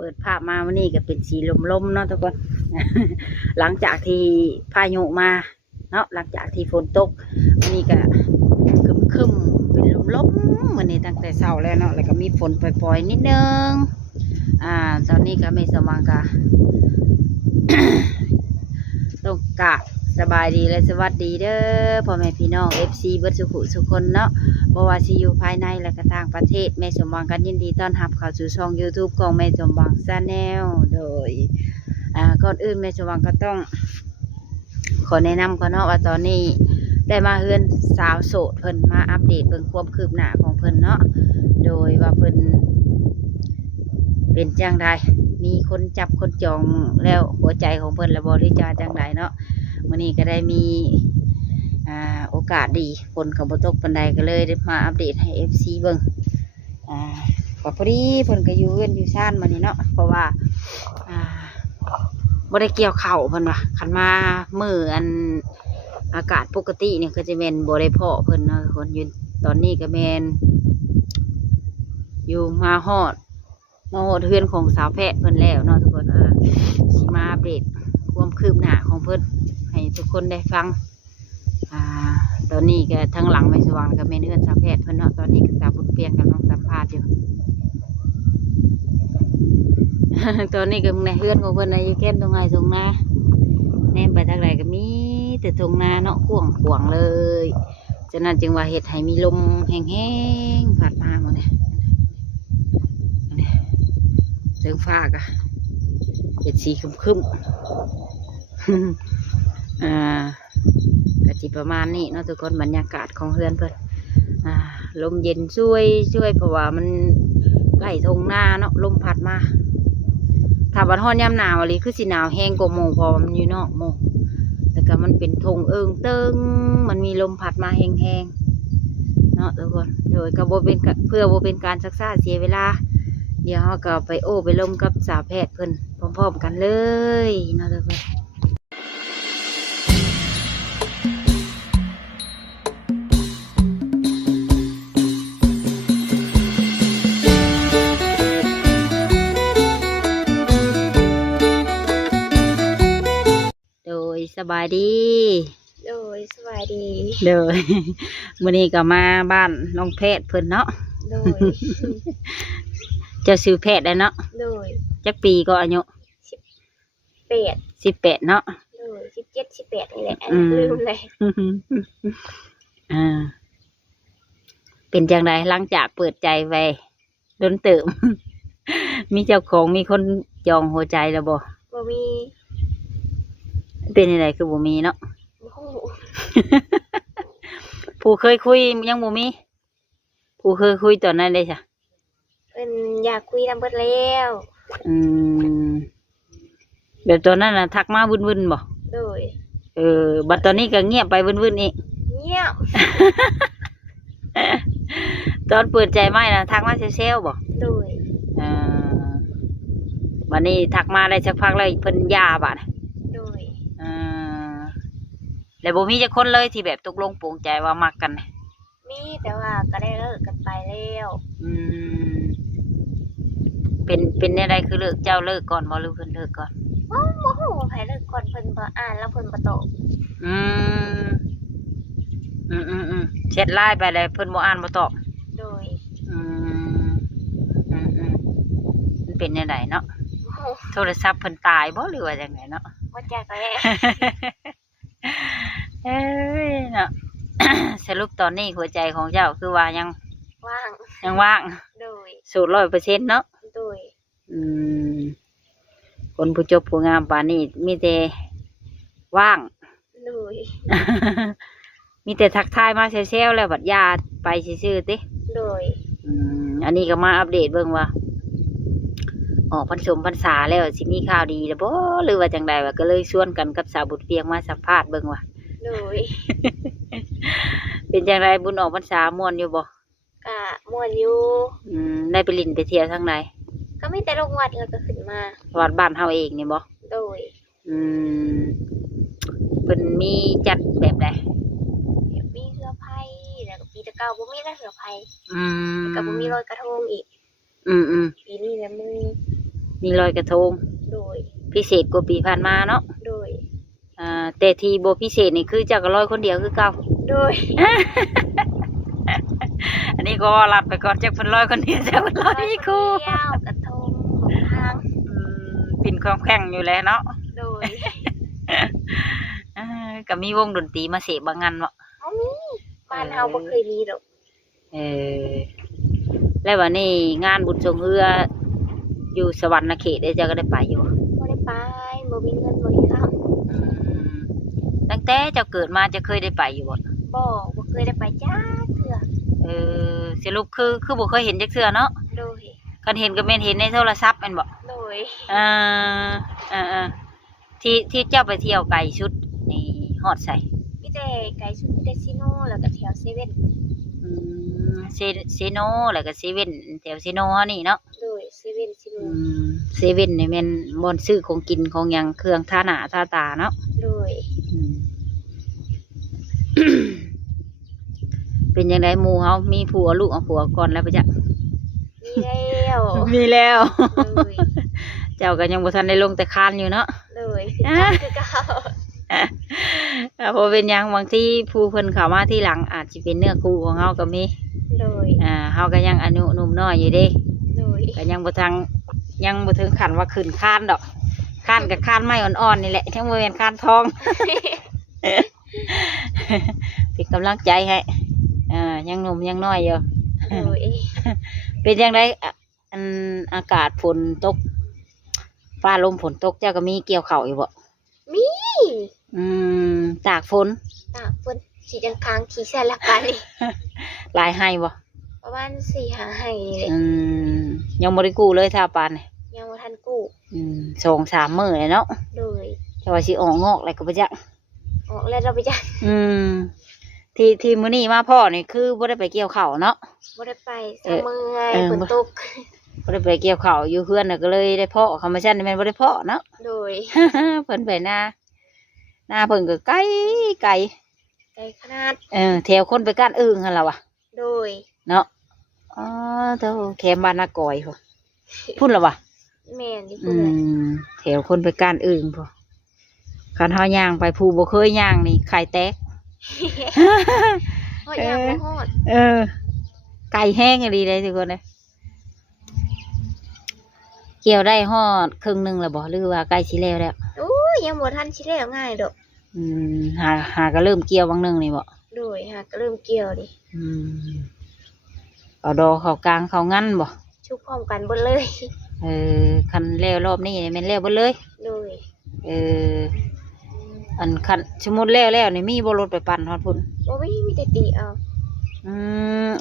ปิดภาพมาวันนี้ก็เป็นสีลมๆเนาะทุกคน หลังจากที่พายุมาเนาะหลังจากที่ฝนตกวันนี้ก็ครึมๆเป็นลมๆวันนี้ตั้งแต่เช้าแล้วเนาะแล้วก็มีฝนปล่อยๆนิดนึงตอนนี้ก็ไม่สว่างกะ ต้องกะสบายดีและสวัสดีเด้อพ่อแม่พี่น้อง FC เบิดสุขุสุคนเนาะบ่ว่าสิอยู่ภายในและก็ต่างประเทศแม่สมหวังกันยินดีต้อนรับเข้าสู่ช่อง YouTube ของแม่สมหวังชาแนลโดยก่อนอื่นแม่สมหวังก็ต้องขอแนะนำก่อนเนาะว่าตอนนี้ได้มาเฮือนสาวโสดเพิ่นมาอัปเดตเบิ่งความคืบหน้าของเพิ่นเนาะโดยว่าเพิ่นเป็นจังไดมีคนจับคนจองแล้วหัวใจของเพิ่นและบ่หรือจะจังไดเนาะมื้อนี้ก็ได้มีโอกาสดีฝนก็บ่ตกปานใดก็เลยได้มาอัปเดตให้ FC เบิ่งก็พอดีเพิ่นก็อยู่เฮือนอยู่ซ่านมื้อนี้เนาะเพราะว่าบ่ได้เกี่ยวข้าวเพิ่นว่าคันมามื้ออันอากาศปกติเนี่ยก็จะแม่นบ่ได้เพาะเพิ่นเนาะคนอยู่ตอนนี้ก็แม่นอยู่มาฮอดเฮือนของสาวแพทย์เพิ่นแล้วเนาะทุกคนสิมาอัปเดตความคืบหน้าของเพิ่นให้ทุกคนได้ฟังตอนนี้ก็ทั้งหลังไม่สว่างกับแม่เฮือนสาวแพทย์เพิ่นเนาะตอนนี้ก็สาวบุญเปียงกำลังสัมภาษณ์อยู่ ตอนนี้ก็ในเฮือนของเพิ่นอยู่แคมป์ตรงไหนตรงนาแนมไปทางไหนก็มีแต่ตรงนาเนาะขวางเลยฉะนั้นจึงว่าเฮ็ดให้มีลมแห้งๆพัดมาหมดเนี่ยเรื่องฟ้าก็เป็นสีครึ้มๆก็จิประมาณนี้เนาะทุกคนบรรยากาศของเฮือนเพิ่นลมเย็นช่วยเพราะว่ามันใกล้ทงนาเนาะลมพัดมาถ้าวันฮ้อนยามหนาวอะไรคือสิหนาวแห้งกว่าหมู่พอมันอยู่นอกหมู่แต่ก็มันเป็นทงเอิงเติ้งมันมีลมพัดมาแห้งๆเนาะทุกคนโดยก็บ่เป็นเพื่อบ่เป็นการซักซ่าเสียเวลาเดี๋ยวเราก็ไปไปลมกับสาวแพทย์เพิ่นพร้อมๆกันเลยเนาะทุกคนสบายดีโดยสบายดีเด้อมื้อนี้ก็มาบ้านน้องแพทย์เพิ่นเนาะโดย เจ้าชื่อแพทย์ได้เนาะโดยจักปีก็อายุ18เนาะโดย17 18นี่แหละลืมเลยเป็นจังไดหลังจากเปิดใจไปโดนเติม มีเจ้าของมีคนจองหัวใจแล้วบ่มีเป็นอะไรคือบ่มีเนาะ ผู้เคยคุยยังบ่มีผู้เคยคุยตอนนั้นได้จ้ะเป็นอยากคุยนำเบิดแล้วแบบตอนนั้นน่ะทักมาวุ่นๆบ่โดยบัดตอนนี้ก็เงียบไปวุ่นๆอีกเงียบ ตอนเปิดใจไม่นะทักมาเซลบ่โดยวันนี้ทักมาได้สักพักเลยเพิ่นยาบัดแล้วบ่มีจักคนเลยที่แบบตกลงปลงใจว่ามักกันมีแต่ว่าก็ได้เลิกกันไปแล้วเป็นอะไรคือเลิกเจ้าเลิกก่อนบ่หรือเพิ่นเลิกก่อนโอ้โหไผเลิกก่อนเพิ่นบ่อ่านแล้วเพิ่นบ่ตอบแชทไลน์ไปเลยเพิ่นบ่อ่านบ่ตอบโดยมันเป็นจังไดเนาะโทรศัพท์เพิ่นตายบ่หรือว่าจังไดเนาะบ่จักแล้วเนาะ สรุปตอนนี้หัวใจของเจ้าคือว่ายังว่างโดยสูตร100%เนาะโดยคนผู้จบผู้งามป่านนี้มีแต่ว่างโดย มีแต่ทักทายมาเซลแล้วบัดยาไปซื่อๆติโดยอันนี้ก็มาอัปเดตเบิ่งว่าออกพรรษาแล้วสิมีข่าวดีแล้วบ่หรือว่าจังใดว่าก็เลยชวนกันกับสาวบุญเปียงมาสัมภาษณ์เบิ่งว่าโดย เป็นจังไดบุญออกพรรษาม่วนอยู่บ่ก็ม่วนอยู่ได้ไปลิ้นไปเที่ยวทางใดก็มีแต่ลงวัดแล้วก็ขึ้นมาวัดบ้านเฮาเองนี่บ่โดยเพิ่นมีจัดแบบใดมีเรือไผแล้วก็ปีตะเก่าบ่มีแล้วเรือไผแล้วก็บ่มีลอยกระทงอีกปีนี้แล้วมึง นี่ลอยกระทง โดย พิเศษกว่าปีผ่านมาเนาะ โดย แต่ที่บ่พิเศษนี่คือเจ้าก็ลอยคนเดียวคือเก่า โดย อันนี้ก็รับไปก่อนเจ้าเพิ่นลอยคนเดียวเจ้าเพิ่นลอยมีคู่ เที่ยวกระทงทาง ปิ่นความแข็งอยู่แล้วเนาะ โดย ก็มีวงดนตรีมาเสพบางงานเนาะ เฮามีบ้านเฮาบ่เคยมีดอก แล้ววันนี้งานบุญทรงเรืออยู่สวรรค์เขตได้เจ้าก็ได้ไปอยู่ บ่ได้ไปบ่มีเงินบ่มีคำ ตั้งแต่เจ้าเกิดมาจะเคยได้ไปอยู่บ่ บ่เคยได้ไปจ้าเทื่อ สรุปคือบ่เคยเห็นจักเทื่อเนาะ โดย คันเห็นก็แม่นเห็นในโทรศัพท์แม่นบ่ โดย ที่เจ้าไปเที่ยวไกลชุดนี่ฮอดใส่ มีแต่ไก่ชุดมีแต่ซิโนแล้วก็แถวเซเว่น เซโนแล้วก็เซเว่นแถวเซโนเฮานี่เนาะ โดยเซเว่นซิโน เซเว่นนี่แม่นบ่อนซื้อของกินของหยังเครื่องทาหน้าทาตาเนาะ โดย เป็นยังไงหมู่เฮามีผัวลูกเอาผัวก่อนแล้วปะจ๊ะ มีแล้ว มีแล้ว โดย เจ้าก็ยังบ่ทันได้ลงแต่คานอยู่เนาะ โดยคือกันคือเก่า เพราะเป็นหยังบางที่ผู้เพิ่นเข้ามาที่หลังอาจจะเป็นเนื้อคู่ของเฮาก็มี โดย เฮาก็ยังอายุหนุ่มน้อยอยู่เด้ โดย ก็ยังบ่ถึงขั้นว่าขึ้นคานดอกคานกับคานไม้อ่อนๆนี่แหละทั้งบ่แม่นคานทอง เป็นกำลังใจให้ยังหนุ่มยังน้อยอยู่ โดย เป็นยังไงอากาศฝนตกฟ้าลมฝนตกเจ้าก็มีเกี่ยวข้าวอยู่บ่ มี ตากฝน ตากฝนสีจังคางขี่ใส่ละกันนี่ หลายให้บ่ ประมาณ4-5ให้นี่แหละ ยังบ่ได้กู้เลยท่าปานนี่ ยังบ่ทันกู้ 2-3 มื้อเลยเนาะ โดย แต่ว่าสิออกงอกอะไรก็บ่จัก ออกแล้วเราไปจ้ะ ที่มื้อนี้มาพ่อนี่คือบ่ได้ไปเกี่ยวข้าวเนาะ บ่ได้ไปซะเมื่อยฝนตก บ่ได้ไปเกี่ยวข้าวอยู่เฮือนน่ะก็เลยได้เพาะคำว่าซั่นนี่แม่นบ่ได้เพาะเนาะ โดย เพิ่นไปนาเพิ่นก็ไกล ไกลขนาด แถวคนไปก้านอึ่งหั่นล่ะวะ โดย เนาะเจ้าแคมบ้านนากอยพุ่นพุ่นล่ะวะ แม่นอยู่พุ่นแหละ แถวคนไปก้านอึ่งพุ่นคันเฮาย่างไปผู้บ่เคยย่างนี่ไข่แตก ฮอดยามบ่ฮอด ไก่แห้งอะดีเลยทุกคนเลยเกี่ยวได้ฮอดครึ่งหนึงแล้วบ่หรือว่าใกล้สิแล้วแล้ว โอ้ยยังบ่ทันสิแล้วง่ายดอก หาก็เริ่มเกี่ยวบางหนึงนี่บ่ โดยหากเริ่มเกี่ยวดิ เอาดอกเข้ากลางเข้างั้นบ่ ชุบพร้อมกันเบิดเลย คันแล้วรอบนี้แม่นแล้วเบิดเลย โดย อันคันสมมุติแล้วนี่มีบ่รถไปปั่นฮอดพุ่น บ่มีแต่ตีเอา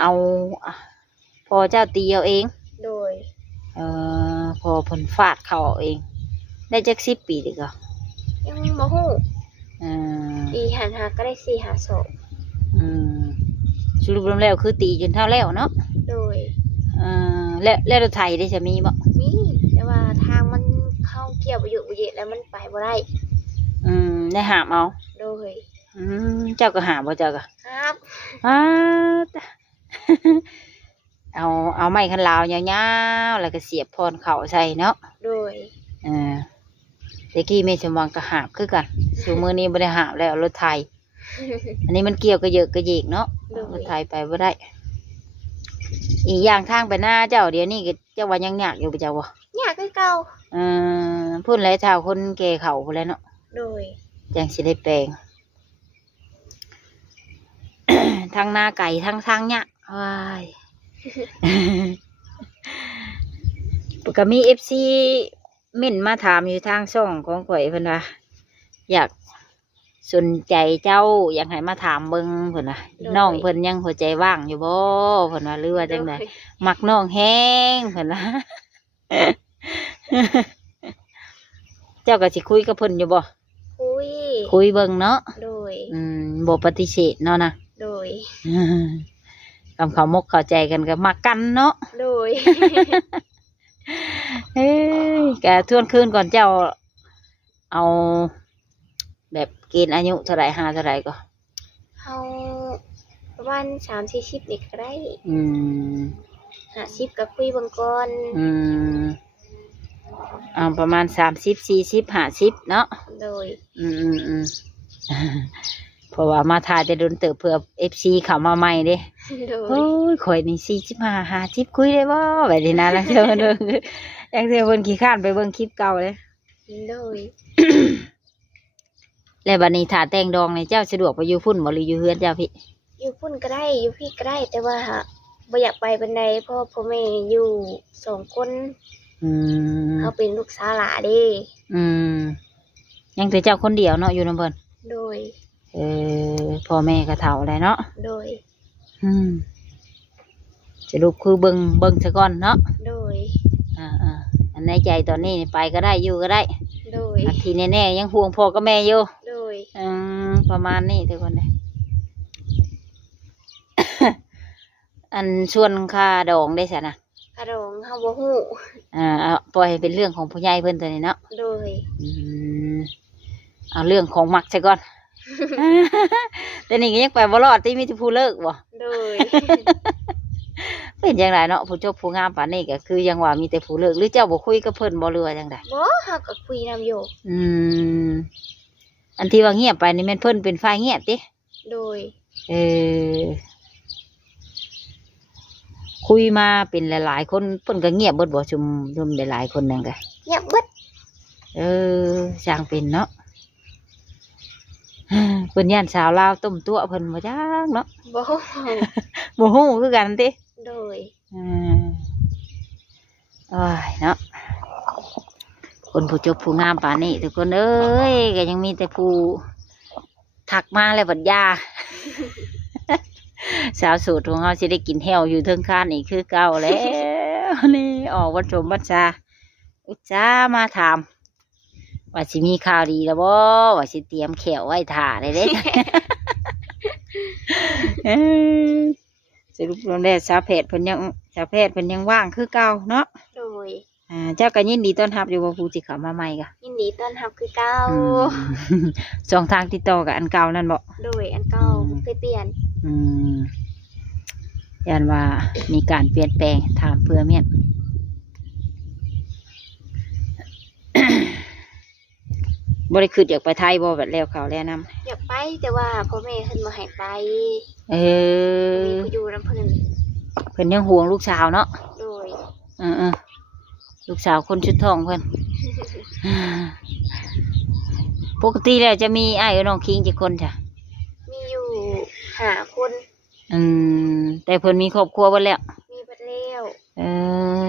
เอาพอเจ้าตีเอาเอง โดย พอเพิ่นฟาดเขาเอาเอง ได้จัก10 ปีเด้ก็ ยังบ่ฮู้ อ ปีหันหาก็ได้4-5 สรุปแล้วคือตีจนเท่าแล้วเนาะ โดย แล้วรถไถได้จะมีบ่ มีแต่ว่าทางมันเข้าเกี่ยวบ่อยู่บ่เยะแล้วมันไปบ่ได้ ได้หามเอา โดย เจ้าก็หาบ่เจ้าก็ ครับ ตะ เอาไม้คันลาวยาวๆแล้วก็เสียบพรเข่าใส่เนาะ โดย ตะกี้แม่สมหวังก็หาบคือกันสู่มื้อนี้บ่ได้หาบแล้วรถไถ อันนี้มันเกี่ยวกระเยอะกระเยกเนาะ โดย รถไถไปบ่ได้ อีกอย่างทางไปหน้าเจ้าเดี๋ยวนี้ก็เจ้าว่ายังยากอยู่บ่เจ้าบ่ ยากคือเก่า พูดแล้วเท่าคนแก่เขาพูดแล้วเนาะ โดย จังสิได้แปลง ทางหน้าไก่ทางเนี่ยว้าย ก็มีFC เม่นมาถามอยู่ทางช่องของข่อยเพิ่นว่าอยากสนใจเจ้าอยากให้มาถามเบิ่งเพิ่นว่าน้องเพิ่นยังหัวใจว่างอยู่บ่เพิ่นว่าหรือว่าจังได๋มักน้องแฮงเพิ่นว่า เจ้าก็สิคุยกับเพิ่นอยู่บ่ คุยเบิ่งเนาะ โดย บ่ปฏิเสธเนาะนะ โดย คำเขามกเข้าใจกันก็มักกันเนาะ โดย แกทวนคืนก่อนเจ้า เอา แบบเกณฑ์อายุเท่าไหร่5เท่าไหร่ก็ เฮาประมาณ30-40นี่ก็ได้ 50ก็คุยเบิ่งก่อน ประมาณ30 40 50เนาะ โดย อืม เพราะว่ามาถ่ายแต่โดนเติบเพื่อ FC เข้ามาใหม่เด้ โดย โอ้ยข่อยนี่45 50คุยได้บ่แบบนี้นะแล้วเธอเด้อยังเธอเพิ่นขี้ข้านไปเบิ่งคลิปเก่าเลย โดย แล้วบัดนี้ถ้าแต่งดองนี่เจ้าสะดวกไปอยู่พุ่นบ่หรืออยู่เฮือนเจ้าพี่ อยู่พุ่นก็ได้อยู่พี่ก็ได้แต่ว่าบ่อยากไปบันไดเพราะพ่อแม่อยู่2คน อืม เขาเป็นลูกสาวหลาเด้ อืมยังแต่เจ้าคนเดียวเนาะอยู่นำเพิ่น โดย พ่อแม่ก็เฒ่าแล้วเนาะ โดย อืมสรุปคือเบิ่งซะก่อนเนาะ โดย อันในใจตอนนี้นี่ไปก็ได้อยู่ก็ได้ โดย อันที่แน่ๆยังห่วงพ่อกับแม่อยู่ โดย ประมาณนี้ทุกคนเลย อันส่วนค่าดองได้สินะ กระดองเฮาบ่ฮู้ เอาปล่อยให้เป็นเรื่องของผู้ใหญ่เพิ่นตัวนี้เนาะ โดย เอาเรื่องของมักซะก่อน แต่นี่ก็ยังไปบ่รอดที่มีแต่ผู้เลิกบ่ โดย เป็นจังไดเนาะผู้จบผู้งามปานนี้ก็คือยังว่ามีแต่ผู้เลิกหรือเจ้าบ่คุยกับเพิ่นบ่เรือว่าจังได บ่เฮาก็คุยนำอยู่ อันที่ว่าเงียบไปนี่แม่นเพิ่นเป็นฝ่ายเงียบติ โดย คุยมาเป็นหลายๆคนเพิ่นก็เงียบเบิดบ่ชุมหลายๆคนนั่นก็ เงียบเบิด สร้างเป็นเนาะ เพิ่นย่านสาวลาวต้มตัวเพิ่นบ่จักเนาะ บ่ฮู้ บ่ฮู้คือกันติ โดย โอ้ยเนาะคนผู้จบผู้งามป่านนี้ทุกคนเอ้ยก็ยังมีแต่ผู้ทักมาแล้วบัดยา สาวโสูตรของเราสิได้กินแฮวอยู่เทิงคานอีกคือเก่าแล้ว นี่ออกวันสมบัติชาอุจจามาถามว่าสิมีข่าวดีแล้วบ่ว่าสิเตรียมแขวไว้ถ่าเลยเด้ สรุปรวมแล้วสาวแพทย์เพิ่นยังว่างคือเก่าเนาะ โดย เจ้าก็ยินดีต้อนรับอยู่ว่าผู้สิเข้ามาใหม่ก็ ยินดีต้อนรับคือเก่า สองทางติดต่อกับอันเก่านั่นบ่ โดยอันเก่าบ่เคยเปลี่ยน ยันว่ามีการเปลี่ยนแปลงถามเพื่อเมียน บ่ได้คืออยากไปไทยบ่แบบแล้วเขาแล้วนำ อยากไปแต่ว่าพ่อแม่เพิ่นบ่ให้ไป มี ผู้อยู่นำเพิ่น เพิ่นยังห่วงลูกสาวเนาะ โดย ลูกสาวคนชุดทองเพิ่น ปกติแล้วจะมีอ้ายกับน้องคิงกี่คนจ้ะ มีอยู่5คน แต่เพิ่นมีครอบครัวเบิดแล้ว มีเบิดแล้ว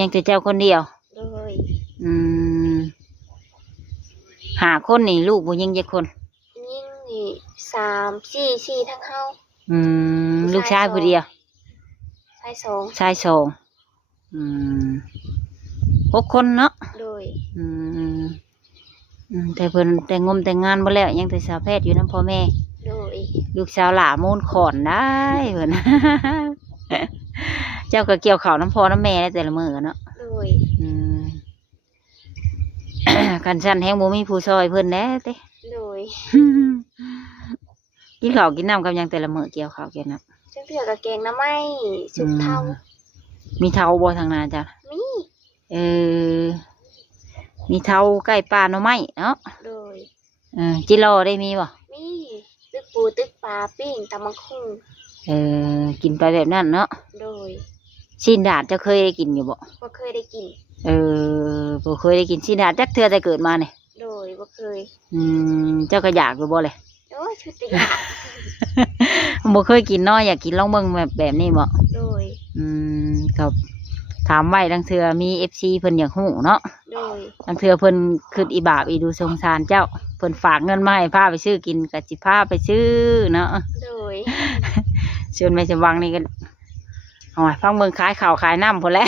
ยังแต่เจ้าคนเดียว โดย 5 คนนี่ลูกบ่ยิงจักคน ยิ่งนี่3 4ทั้งเฮา ลูกชายผู้เดียว ชาย ชาย2 6 คนเนาะ 2โดย แต่เพิ่นแต่งงมแต่งงานบ่แล้วยังแต่สาวแพทย์อยู่นำพ่อแม่ โดย ลูกสาวหล่ามูลขอนได้เพิ่น เจ้าก็เกี่ยวข้าวน้ำพ่อน้ำแม่ได้แต่ละมื้อเนาะ โดย กันชั้นแฮงบ่มีผู้ช่วยเพิ่นแหน่ติ โดย กินข้าวกินน้ำกับหยังแต่ละมื้อเกี่ยวข้าวเกี่ยวน้ จังเทื่อก็แกงหน้ำไม้สุกเท่า ำมีเฒ่าบ่ทางนาจ้ะ มี มีเฒ่าใกล้ป่าหน่อไม้เนาะ โดย จิโร่ได้มีบ่ มีตึกปูตึกปลาปิ้งตำมังคุง กินไปแบบนั้นเนาะ โดย ชิ้นดาดเจ้าเคยได้กินอยู่บ่ บ่เคยได้กิน บ่เคยได้กินชิ้นดาดจักเทื่อแต่เกิดมาเนี่ย โดยบ่เคย เจ้าก็อยากอยู่บ่เลย โอ้ยชุดตะยาก บ่เคยกินเนาะอยากกินลองเบิ่งแบบนี้บ่ โดย ครับถามไว้ดังเทื่อมี FC เพิ่นอยากฮู้เนาะ โดย ดังเทื่อเพิ่นคิดอีบาปอีดูสงสารเจ้าเพิ่นฝากเงินมาให้พาไปซื้อกินก็สิพาไปซื้อเนาะ โดย ส่วนแม่สมหวังนี่ก็เอาไว้ฟังเบิ่งขายข้าวขายน้ำพุ่นแหละ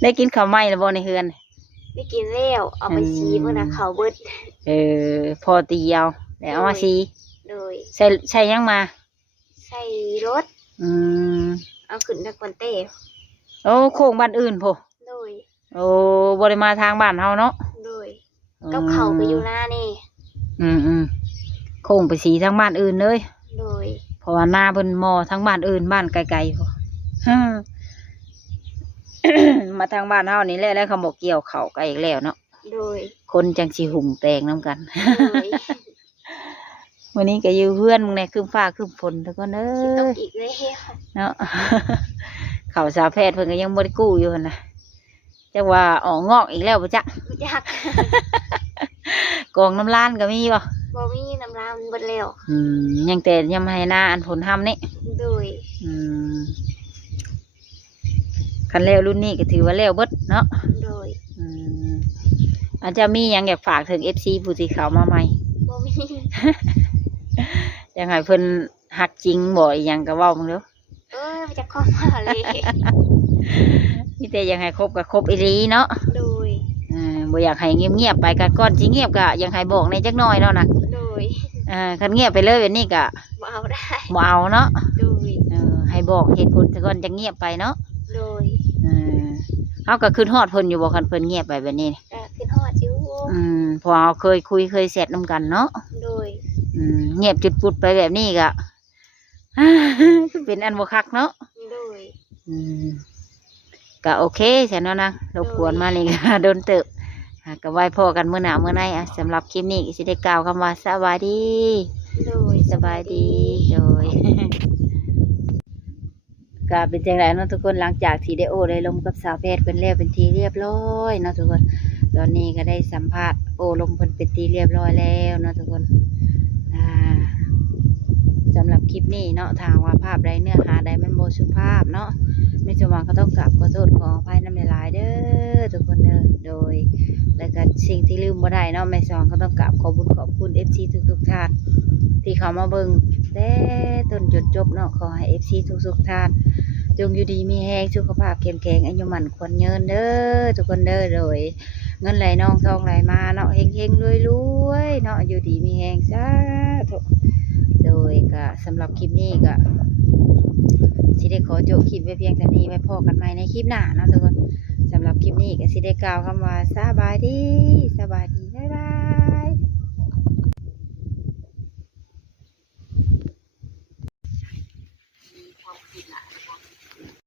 ได้กินข้าวไหม้แล้วบ่ในเฮือน ได้กินแล้วเอาไปซีเมื่อนะเขาเบิด พอตีเอาแล้วเอามาซี โดย ใส่ยังมา ใส่รถ เอาขึ้นนักวันเต้ โอ้โค้งบ้านอื่นพ่ โดย โอ้บ่ได้มาทางบ้านเฮาเนาะ โดยกับเขาก็อยู่หน้านี่ โค้งไปสีทางบ้านอื่นเลย โดย เพราะว่าหน้าเพิ่นมอทางบ้านอื่นบ้านไกลๆพ่ มาทางบ้านเฮานี่แหละแล้วเขาบอกเกี่ยวเขาก็อีกแล้วเนาะ โดย คนจังสิหุ่มแปลงน้ำกัน โดย วันนี้ก็อยู่เพื่อนมึงในคืมฟ้าคืมฝนทุกคนเอ้ ตก ย อีกแล้ว เนาะ เขาสาวแพทย์เพิ่นก็ยังบ่ได้กู้อยู่หั่นนะจักว่าออกงอกอีกแล้วบ่จ๊ะ บ่จัก กองน้ำล้านก็มีบ่ บ่มีน้ำลาวเบิดแล้ว ยังแต่ยังให้หน้าอันผลทำนี่ โดย คันแล้วรุ่นนี้ก็ถือว่าแล้วเบิดเนาะ โดย อาจจะมีหยังอยากฝากถึง FC ผู้ที่เข้ามาใหม่ บ่มี อยากให้เพิ่นฮักจริงบ่อีหยังก็เว้ามึงเด้อ บ่จักข้อมาเลย มีแต่อยากให้คบก็คบอีหลีเนาะ โดย บ่อยากให้เงียบๆไปก็ก่อนสิเงียบก็อยากให้บอกในจักหน่อยเนาะนะ โดย คันเงียบไปเลยแบบนี้ก็ บ่เอาได้ บ่เอาเนาะ โดย ให้บอกเหตุผลซะก่อนจะเงียบไปเนาะ โดย เฮาก็ขึ้นฮอดเพิ่นอยู่บ่คันเพิ่นเงียบไปแบบนี้ ก็ขึ้นฮอดอยู่ เพอเฮาเคยคุยเคยแชทนํกันเนาะ โดย เงียบจุดปุดไปแบบนี้ก็ เป็นอันบ่คักเนาะ โดย ก็โอเคใช่เนาะนะรบกวนมานี่ก็ โดนเติบก็ไว้พอกันมื้อหน้ามื้อในสำหรับคลิปนี้ก็สิได้กล่าวคำว่าสวัสดี โดย สบายดีโดย ก็เป็นจังไรเนาะทุกคนหลังจากที่ได้โอได้ลมกับสาวแพทย์เป็นแล้วเป็นทีเรียบร้อยเนาะทุกคนตอนนี้ก็ได้สัมภาษณ์โอลมเพิ่นเป็นทีเรียบร้อยแล้วเนาะทุกคนสำหรับคลิปนี้เนาะทางว่าภาพใดเนื้อหาใดมันโมสุภาพเนาะไม่จำว่าก็ต้องกลับขอโทษขออภัยน้ำหลายๆเด้อทุกคนเด้อโดยและก็สิ่งที่ลืมบ่ได้เนาะแม่สองก็ต้องกลับขอบุญขอบคุณ FC ทุกท่านที่เขามาเบิ่งแต่ต้นจนจบเนาะขอให้ FC ทุกท่านจงอยู่ดีมีแรงสุขภาพเข้มแข็งอายุหมันควรยืนเด้อทุกคนเด้อโดยเงินไหลน้องทองไหลมาเนาะเฮงๆรวยๆเนาะอยู่ดีมีแรงสาธุโดยก็สำหรับคลิปนี้ก็สิได้ขอจบคลิปไว้เพียงเท่านี้ไว้พอกันใหม่ในคลิปหน้าเนาะทุกคนสำหรับคลิปนี้ก็สิได้กล่าวคำว่าสบายดีบ๊ายบาย